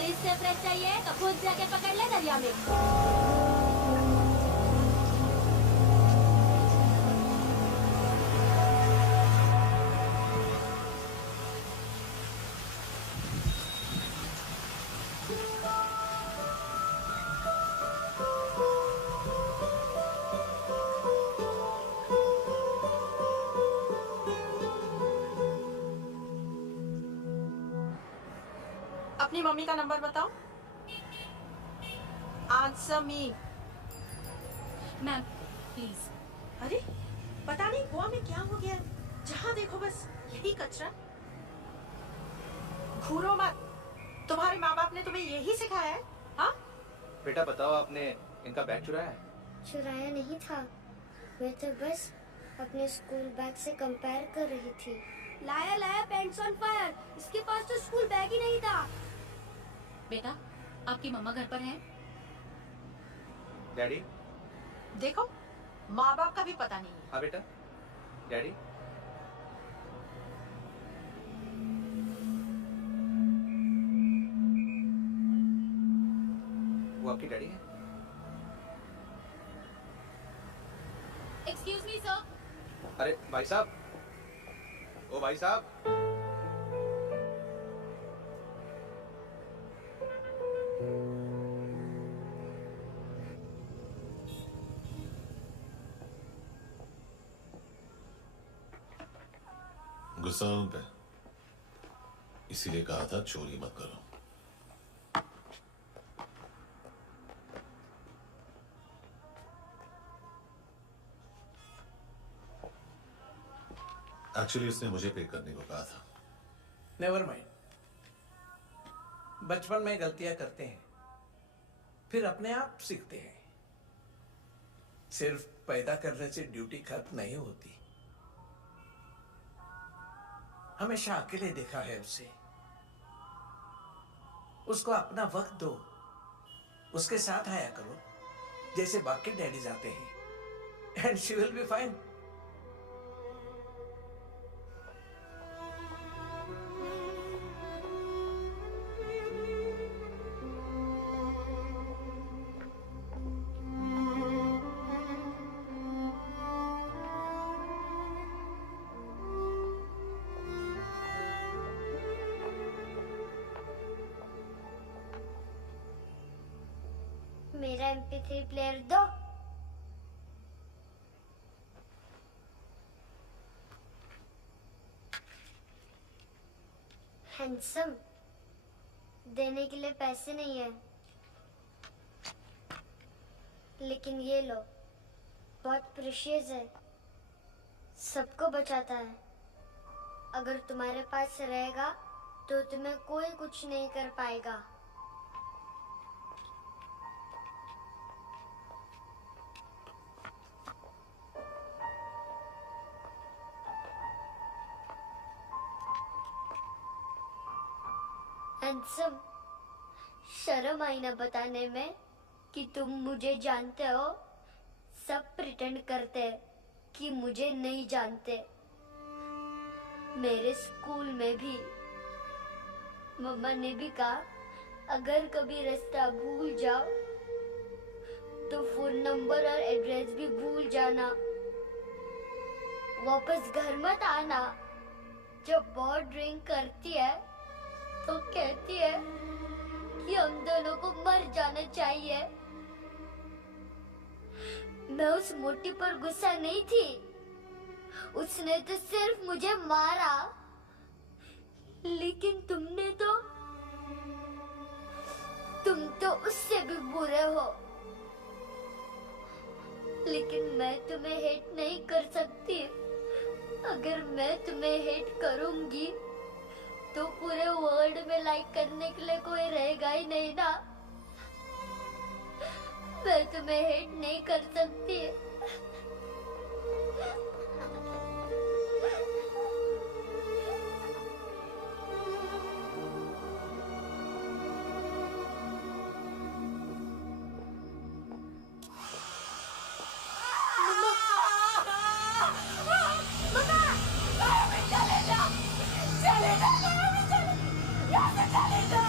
अगर इससे फ्रेश चाहिए तो खुद जाके पकड़ ले दरिया में। अपनी मम्मी का नंबर बताओ। Answer me. Ma'am please. अरे पता नहीं गोवा में क्या हो गया, जहाँ देखो बस यही कचरा। घूरो मत, तुम्हारे माँ बाप ने तुम्हें यही सिखाया है? हाँ बेटा बताओ, आपने इनका बैग चुराया है? चुराया नहीं था, मैं तो बस अपने स्कूल बैग से कंपेयर कर रही थी। लाया लाया पेंट्स ऑन फायर, इसके पास तो स्कूल बैग ही नहीं था। बेटा आपकी मम्मा घर पर हैं? डैडी? देखो माँ बाप का भी पता नहीं है। हाँ बेटा। डैडी? वो आपकी डैडी है? Excuse me sir. अरे भाई साहब, ओ भाई साहब। गुस्सा हूं पे, इसीलिए कहा था चोरी मत करो। एक्चुअली उसने मुझे पे करने को कहा था। नेवर माइंड, बचपन में गलतियां करते हैं, फिर अपने आप सीखते हैं। सिर्फ पैदा करने से ड्यूटी खत्म नहीं होती। हमेशा अकेले देखा है उसे। उसको अपना वक्त दो, उसके साथ आया करो जैसे बाकी डैडीज आते हैं, and she will be fine. मेरा MP3 प्लेयर दो। हैंडसम, देने के लिए पैसे नहीं है, लेकिन ये लो, बहुत प्रेशियस है, सबको बचाता है। अगर तुम्हारे पास रहेगा तो तुम्हें कोई कुछ नहीं कर पाएगा। हैंडसम, शर्म आई ना बताने में कि तुम मुझे जानते हो। सब प्रिटेंड करते हैं कि मुझे नहीं जानते। मेरे स्कूल में भी मम्मा ने भी कहा, अगर कभी रास्ता भूल जाओ तो फोन नंबर और एड्रेस भी भूल जाना। वापस घर मत आना। जब बहुत ड्रिंक करती है तो कहती है कि हम दोनों को मर जाना चाहिए। मैं उस मोटी पर गुस्सा नहीं थी, उसने तो सिर्फ मुझे मारा। लेकिन तुम तो उससे भी बुरे हो। लेकिन मैं तुम्हें हेट नहीं कर सकती। अगर मैं तुम्हें हेट करूंगी तो पूरे वर्ल्ड में लाइक करने के लिए कोई रहेगा ही नहीं ना। मैं तुम्हें हेट नहीं कर सकती। चले जा, यहाँ से चले जा।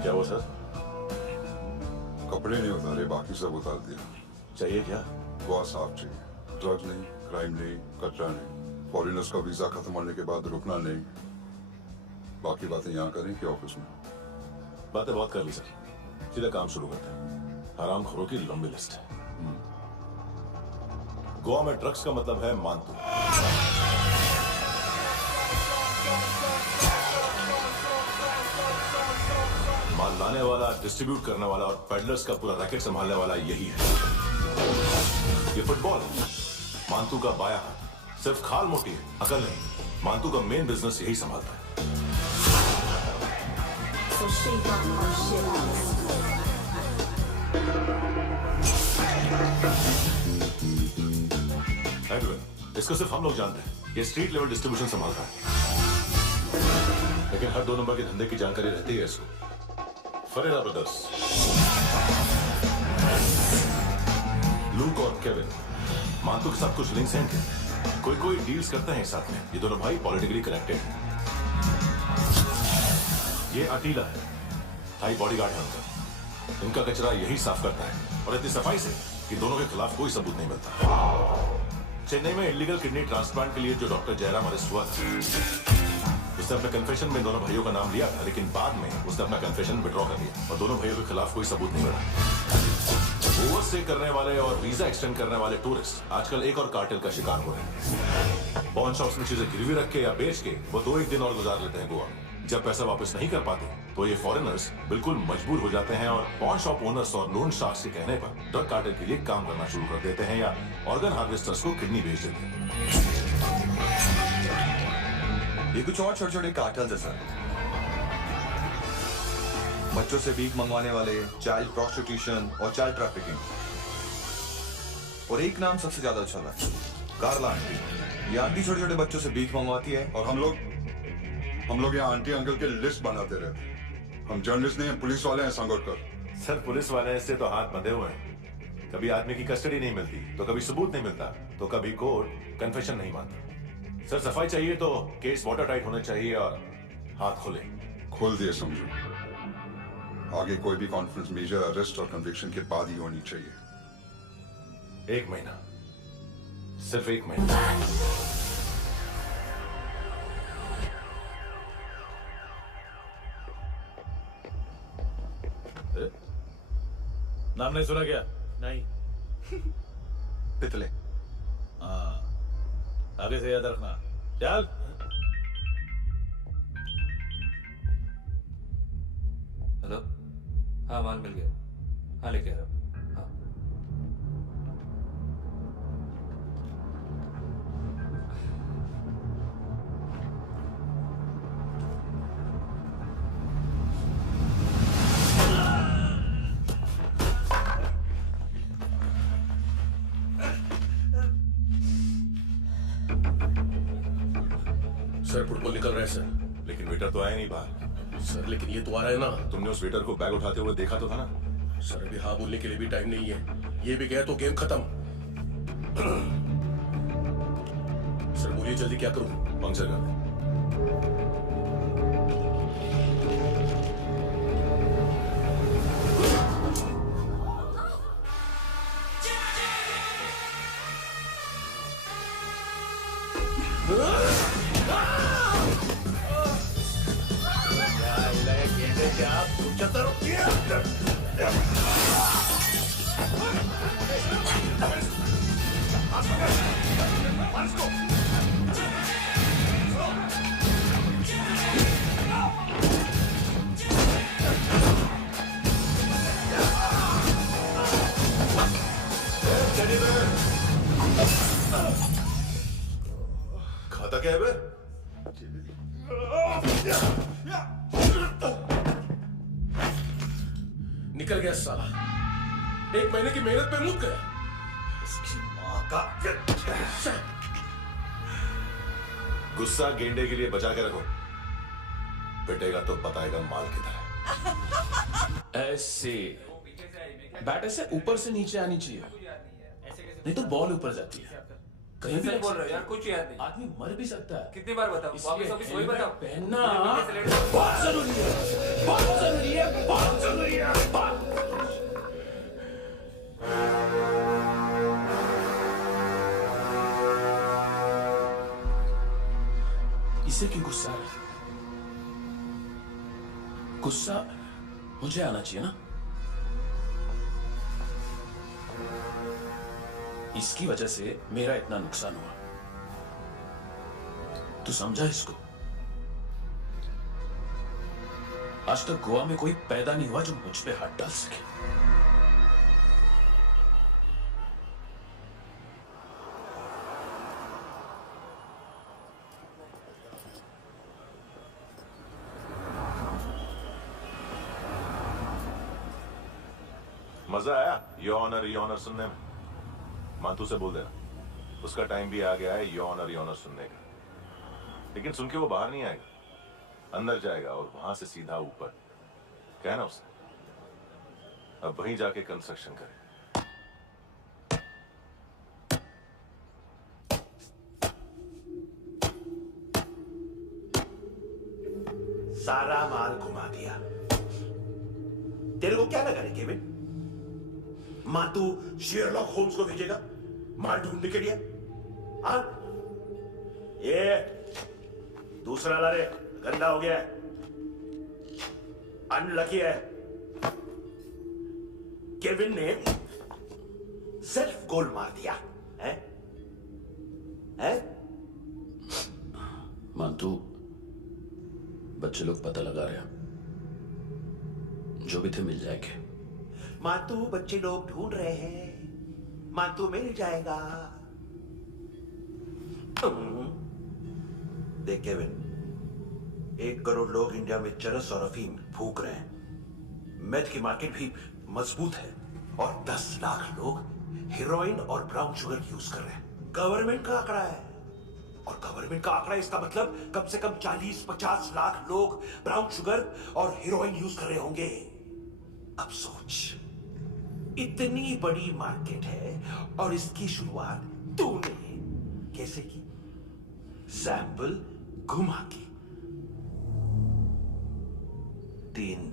क्या हुआ सर? कपड़े नहीं उतारे, बाकी सब उतार दिया। चाहिए क्या? गोवा साफ चाहिए, ड्रग्स नहीं, क्राइम नहीं, कचरा नहीं, फॉरेनर्स का वीजा खत्म होने के बाद रुकना नहीं। बाकी बातें यहाँ करें कि ऑफिस में? बातें बहुत कर ली सर, सीधा काम शुरू करते हैं। हरामखोरों की लंबी लिस्ट है। गोवा में ड्रग्स का मतलब है मानतू। माल लाने वाला, डिस्ट्रीब्यूट करने वाला और पेडलर्स का पूरा रैकेट संभालने वाला यही है। ये फुटबॉल मानतू का बाया है, सिर्फ खाल मोटी है, अकल नहीं। मानतू का मेन बिजनेस यही संभालता है। एडविन, इसको सिर्फ हम लोग जानते हैं। ये स्ट्रीट लेवल डिस्ट्रीब्यूशन संभालता है, लेकिन हर 2 नंबर के धंधे की जानकारी रहती है इसको। फरेरा ब्रदर्स, लूक और केविन, मानतू के साथ कुछ लिंक्स हैं इनके। कोई डील्स करते हैं साथ में। ये दोनों भाई पॉलिटिकली कनेक्टेड हैं। ये अटीला है, थाई बॉडीगार्ड है उनका। इनका कचरा यही साफ करता है, और इतनी सफाई से कि दोनों के खिलाफ कोई सबूत नहीं मिलता। चेन्नई में इलीगल किडनी ट्रांसप्लांट के लिए जो डॉक्टर जयराम अरेस्ट हुआ था, उसने अपने कन्फेशन में दोनों भाइयों का नाम लिया था, लेकिन बाद में उसने अपना कन्फेशन विड्रॉ कर लिया और दोनों भाइयों के खिलाफ कोई सबूत नहीं मिला। ओवरस्टे करने वाले और वीजा एक्सटेंड करने वाले टूरिस्ट आजकल एक और कार्टेल का शिकार हो रहे हैं। पॉन शॉप्स में चीजें गिरवी रख के या बेच के वो 2-1 दिन और गुजार लेते हैं गोवा में। जब पैसा वापस नहीं कर पाते तो ये फॉरेनर्स बिल्कुल मजबूर हो जाते हैं और पॉन शॉप ओनर्स और लोन शार्क्स के कहने पर ड्रग कार्टेल के लिए काम करना शुरू कर देते हैं या ऑर्गन हार्वेस्टर्स को किडनी बेच देते हैं। ये कुछ और छोटे छोटे कार्टेल्स है सर। बच्चों से भीख मंगवाने वाले, चाइल्ड प्रोस्टिट्यूशन और चाइल्ड ट्रैफिकिंग। और एक नाम सबसे ज्यादा चल रहा है, कार्ला आंटी। ये आंटी छोटे छोटे बच्चों से भीख मंगवाती है। और हम लोग यहाँ आंटी अंकल के लिस्ट बनाते रहते हैं। हम जर्नलिस्ट नहीं हैं, पुलिस वाले हैं संगोटकर। सर पुलिस वाले से तो हाथ बंधे हुए हैं। कभी आदमी की कस्टडी नहीं मिलती, तो कभी सबूत नहीं मिलता, तो कभी कोर्ट कन्फेशन नहीं मानता। सर सफाई चाहिए तो केस वाटर टाइट होने चाहिए और हाथ खुले। खोल दिए समझो। आगे कोई भी कॉन्फ्रेंस मेजर अरेस्ट और कन्विक्शन के बाद ही होनी चाहिए। 1 महीना, सिर्फ 1 महीना। नाम नहीं सुना क्या? नहीं। पितले। हाँ, आगे से याद रखना। चल। हेलो, हाँ माल मिल गया। हाँ लेके आ रहा हूँ। हाँ सर फुटबॉल निकल रहा है सर। लेकिन वेटर तो आया नहीं बाहर। सर लेकिन ये तो आ रहा है ना। तुमने उस वेटर को बैग उठाते हुए देखा तो था ना? सर अभी हाँ बोलने के लिए भी टाइम नहीं है। ये भी गया तो गेम खत्म। सर बोलिए जल्दी क्या करूं? पंक्चर कर दे। खाता क्या है बे? निकल गया साला। 1 महीने की मेहनत पे मुक गया। इसकी माँ का गुस्सा गेंडे के लिए बचा के रखो, पिटेगा तो बताएगा माल किधर है। ऐसे बैट ऐसे ऊपर से नीचे आनी चाहिए, नहीं तो बॉल ऊपर जाती है। कहीं भी बोल रहे हो यार, कुछ याद नहीं। आदमी मर भी सकता है। कितनी बार बताओ, वापस वही बताओ। पहनना बहुत जरूरी है, बहुत जरूरी है, बहुत जरूरी है, बहुत। इसे क्यों गुस्सा है? गुस्सा मुझे आना चाहिए ना। इसकी वजह से मेरा इतना नुकसान हुआ, तू समझा इसको? आज तक गोवा में कोई पैदा नहीं हुआ जो मुझ पे हाथ डाल सके। मजा आया योर ऑनर सुनने में? मातू से बोल देना, उसका टाइम भी आ गया है योर ऑनर सुनने का। लेकिन सुन के वो बाहर नहीं आएगा, अंदर जाएगा और वहां से सीधा ऊपर। कहना उसे अब वहीं जाके कंस्ट्रक्शन करे। सारा माल घुमा दिया। तेरे को क्या लगा रे केविन? मां तू शेरलॉक होम्स को भेजेगा माल ढूंढने के लिए? हाँ? ये दूसरा ला रे, गंदा हो गया है, अनलकी है। केविन ने सेल्फ गोल मार दिया है? है? मानतू, बच्चे लोग पता लगा रहे हैं, जो भी थे मिल जाएंगे। मातू बच्चे लोग ढूंढ रहे हैं, मातू मिल जाएगा। देख केविन, 1 करोड़ लोग इंडिया में चरस और अफीम फूक रहे हैं। मेथ की मार्केट भी मजबूत है और 10 लाख लोग हेरोइन और ब्राउन शुगर यूज कर रहे हैं। गवर्नमेंट का आंकड़ा है, और गवर्नमेंट का आंकड़ा इसका मतलब कम से कम 40-50 लाख लोग ब्राउन शुगर और हेरोइन यूज कर रहे होंगे। अब सोच, इतनी बड़ी मार्केट है और इसकी शुरुआत तूने कैसे की? सैंपल घुमा की। 3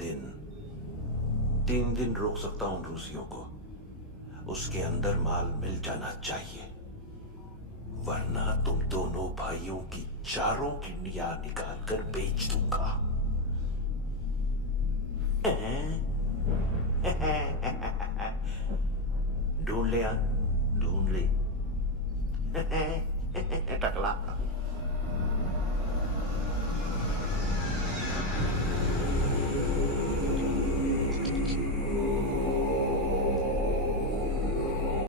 दिन रोक सकता हूं रूसियों को, उसके अंदर माल मिल जाना चाहिए, वरना तुम दोनों भाइयों की 4 किडनियां निकाल कर बेच दूंगा। ढूंढ ले, ढूंढ ले टकला।